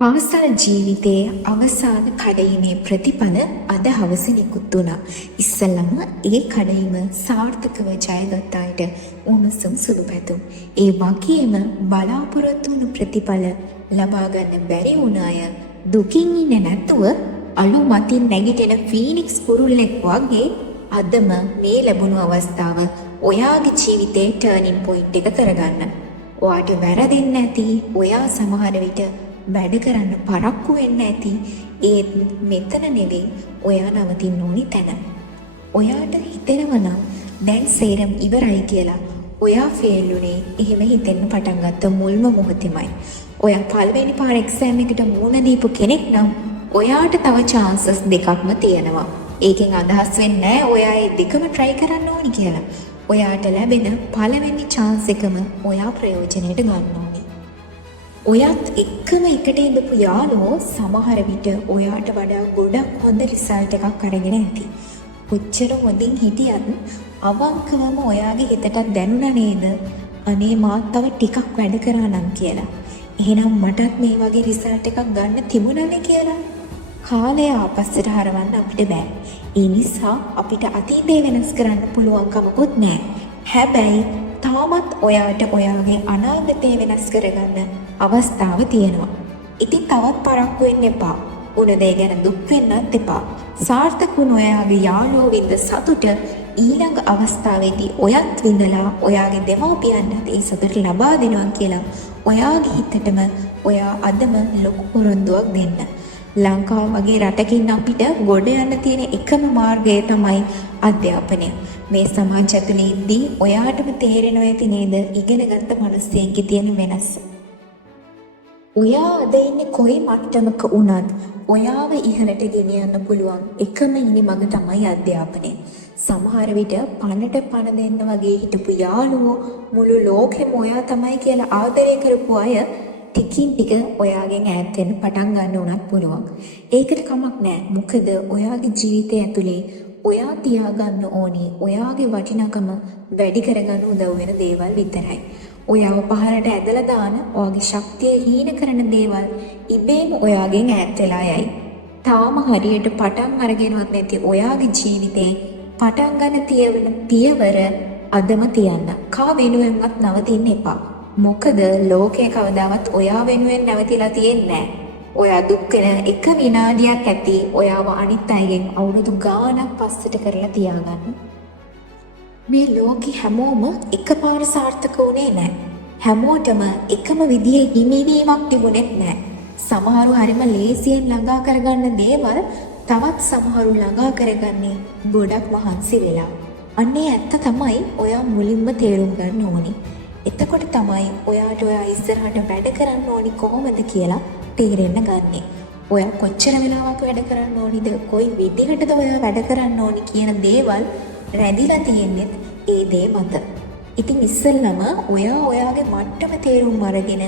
පාසල් ජීවිතයේ අවසාන කඩයිමේ ප්‍රතිඵල අද හවස නිකුත් වුණා. ඉස්සෙල්ලම ඒ කඩයිම සාර්ථකව ජයගත් අයට උණුසුම් සුබ පැතුම්. ඒ වගේම බලාපොරොත්තු වුණු ප්‍රතිඵල ලබා ගන්න බැරි වුණ අය දුකින් ඉන්නේ නැතුව අලු මතින් නැගිටින ෆීනික්ස් කුරුල්ලෙක් වගේ අදම මේ ලැබුණු අවස්ථාව ඔයාගේ ජීවිතේ ටර්නින් පොයින්ට් එක කරගන්න. ඔයාට වැරදෙන්නේ නැති, ඔයා සමහර විට වැඩ කරන්න පරක්කු වෙන්න ඇති. ඒත් මෙතන නෙවෙයි ඔයා නවතින්න ඕනි තැන. ඔයාට හිතෙනවා නම් දැන් සේරම ඉවරයි කියලා. ඔයා ෆේල් උනේ එහෙම හිතෙන්න පටන් ගත්ත මුල්ම මොහොතෙමයි. ඔයා පළවෙනි පාර එක්සෑම් එකට මුහුණ දීපු කෙනෙක් නම් ඔයාට තව chances දෙකක්ම තියෙනවා. ඒකෙන් අදහස් වෙන්නේ නැහැ ඔයා ඒ දෙකම try කරන්න ඕනි කියලා. ඔයාට ලැබෙන පළවෙනි chance එකම ඔයා ප්‍රයෝජනෙට ගන්න ඕනි. ඔයත් එක්කම එකට ඉඳපු යාළුවෝ සමහර විට ඔයාට වඩා ගොඩක් හොඳ රිසල්ට් එකක් අරගෙන ඇති. කොච්චර හොඳින් හිටියත් අවංකවම ඔයාගේ හිතට දැනුණා නේද? අනේ මාත් තව ටිකක් වැඩ කරා නම් කියලා. එහෙනම් මටත් මේ වගේ රිසල්ට් එකක් ගන්න තිබුණානේ කියලා. කාලය ආපස්සට හරවන්න අපිට බෑ. ඒ නිසා අපිට අතීතේ වෙනස් කරන්න පුළුවන් කමකුත් නෑ. හැබැයි තාමත් ඔයාට ඔයාගේ අනාගතය වෙනස් කරගන්න අවස්ථාව තියෙනවා. ඉතින් තවත් පරක්කු වෙන්න එපා. උන දේ ගැන දුක් වෙන්නත් එපා. සාර්ථක වුණ ඔයාගේ යාළුවෝ වින්ද සතුට ඊළඟ අවස්ථාවේදී ඔයත් විඳලා ඔයාගේ දෙමව්පියන්ට ඒ සතුට ලබා දෙනවා කියලා ඔයාගේ හිතටම ඔයා අදම ලොකු පොරොන්දුවක් දෙන්න. ලංකාව වගේ රටකින් අපිට ගොඩ යන්න තියෙන එකම මාර්ගය තමයි අධ්‍යාපනය. මේ සමාජ ඇතුලේ ඉඳී ඔයාටම තේරෙනවා ඇති නේද ඉගෙන ගත්ත මිනිස්සෙන්ගේ තියෙන වෙනස. ඔයා අද ඉන්නේ කොයි මට්ටමක වුණත් ඔයාව ඉහළට ගෙනියන්න පුළුවන් එකම ඉනිමඟ තමයි අධ්‍යාපනය. සමහර විට පණට පණ දෙන්න වගේ හිටපු යාළුවෝ මුළු ලෝකෙම ඔයා තමයි කියලා ආදරය කරපු අය ටිකින් ටික ඔයාගෙන් ඈත් වෙන්න පටන් ගන්න උනත් පුළුවන්. ඒකට කමක් නැහැ. මොකද ඔයාගේ ජීවිතය ඇතුලේ ඔයා තියාගන්න ඕනි ඔයාගේ වටිනාකම වැඩි කරගන්න උදව් වෙන දේවල් විතරයි. ඔයාව පහරට ඇදලා දාන ඔයාගේ ශක්තිය හීන කරන දේවල් ඉබේම ඔයාගෙන් ඈත් වෙලා යයි. තාම හරියට පටන් අරගෙනවත් නැති ඔයාගේ ජීවිතේ පටන් ගන්න පියවර අදම තියන්න. කා වෙනුවෙන්වත් නවතින්න එපා. මොකද ලෝකේ කවදාවත් ඔයා වෙනුවෙන් නැවතිලා තියෙන්නේ නැහැ. ඔයා දුක් වෙන එක විනාඩියක් ඇති ඔයාව අනිත් අයගෙන් අවුරුදු ගාණක් පස්සට කරලා තියාගන්න. මේ ලෝකේ හැමෝම එකපාර සාර්ථක වුණේ නැහැ. හැමෝටම එකම විදිහේ හිමිවීමක් තිබුණෙත් නැහැ. සමහරු හරිම ලේසියෙන් ළඟා කරගන්න දේවල් තවත් සමහරු ළඟා කරගන්නේ ගොඩක් මහන්සි වෙලා. අන්නේ ඇත්ත තමයි ඔයා මුලින්ම තේරුම් ගන්න ඕනේ. එතකොට තමයි ඔයාට ඔයා ඉස්සරහට වැඩ කරන්න ඕනි කොහොමද කියලා තේරෙන්න ගන්නෙ. ඔයා කොච්චර වෙලාවක් වැඩ කරන්න ඕනිද, කොයි විදිහටද ඔයා වැඩ කරන්න ඕනි කියන දේවල් රැඳිලා තියෙන්නේ ඒ දේ මත. ඉතින් ඉස්සෙල්ලම ඔයා ඔයාගේ මට්ටම තේරුම් අරගෙන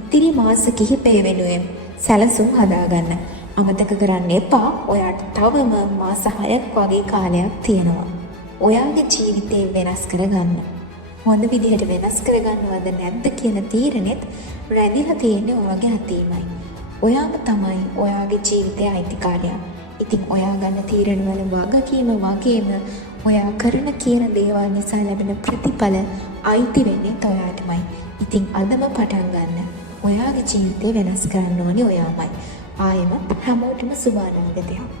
ඉතිරි මාස කිහිපය වෙනුවෙන් සැලසුම් හදාගන්න. අමතක කරන්න එපා ඔයාට තවම මාස 6ක් වගේ කාලයක් තියෙනවා. ඔයාගේ ජීවිතේ වෙනස් කරගන්න. හොඳ විදිහට වෙනස් කරගන්නවද නැද්ද කියන තීරණෙත් රැඳිලා තියෙන්නේ ඔයාගේ අතේමයි. ඔයාම තමයි ඔයාගේ ජීවිතයේ අයිතිකාරයා. ඉතින් ඔයා ගන්න තීරණවල වගකීම වගේම ඔයා කරන කියන දේවල් නිසා ලැබෙන ප්‍රතිඵල අයිති වෙන්නේ ඔයාටමයි. ඉතින් අදම පටන් ගන්න. ඔයාගේ ජීවිතය වෙනස් කරන්න ඕනේ ඔයාමයි. ආයෙම හැමෝටම සුබ අනාගතයක්.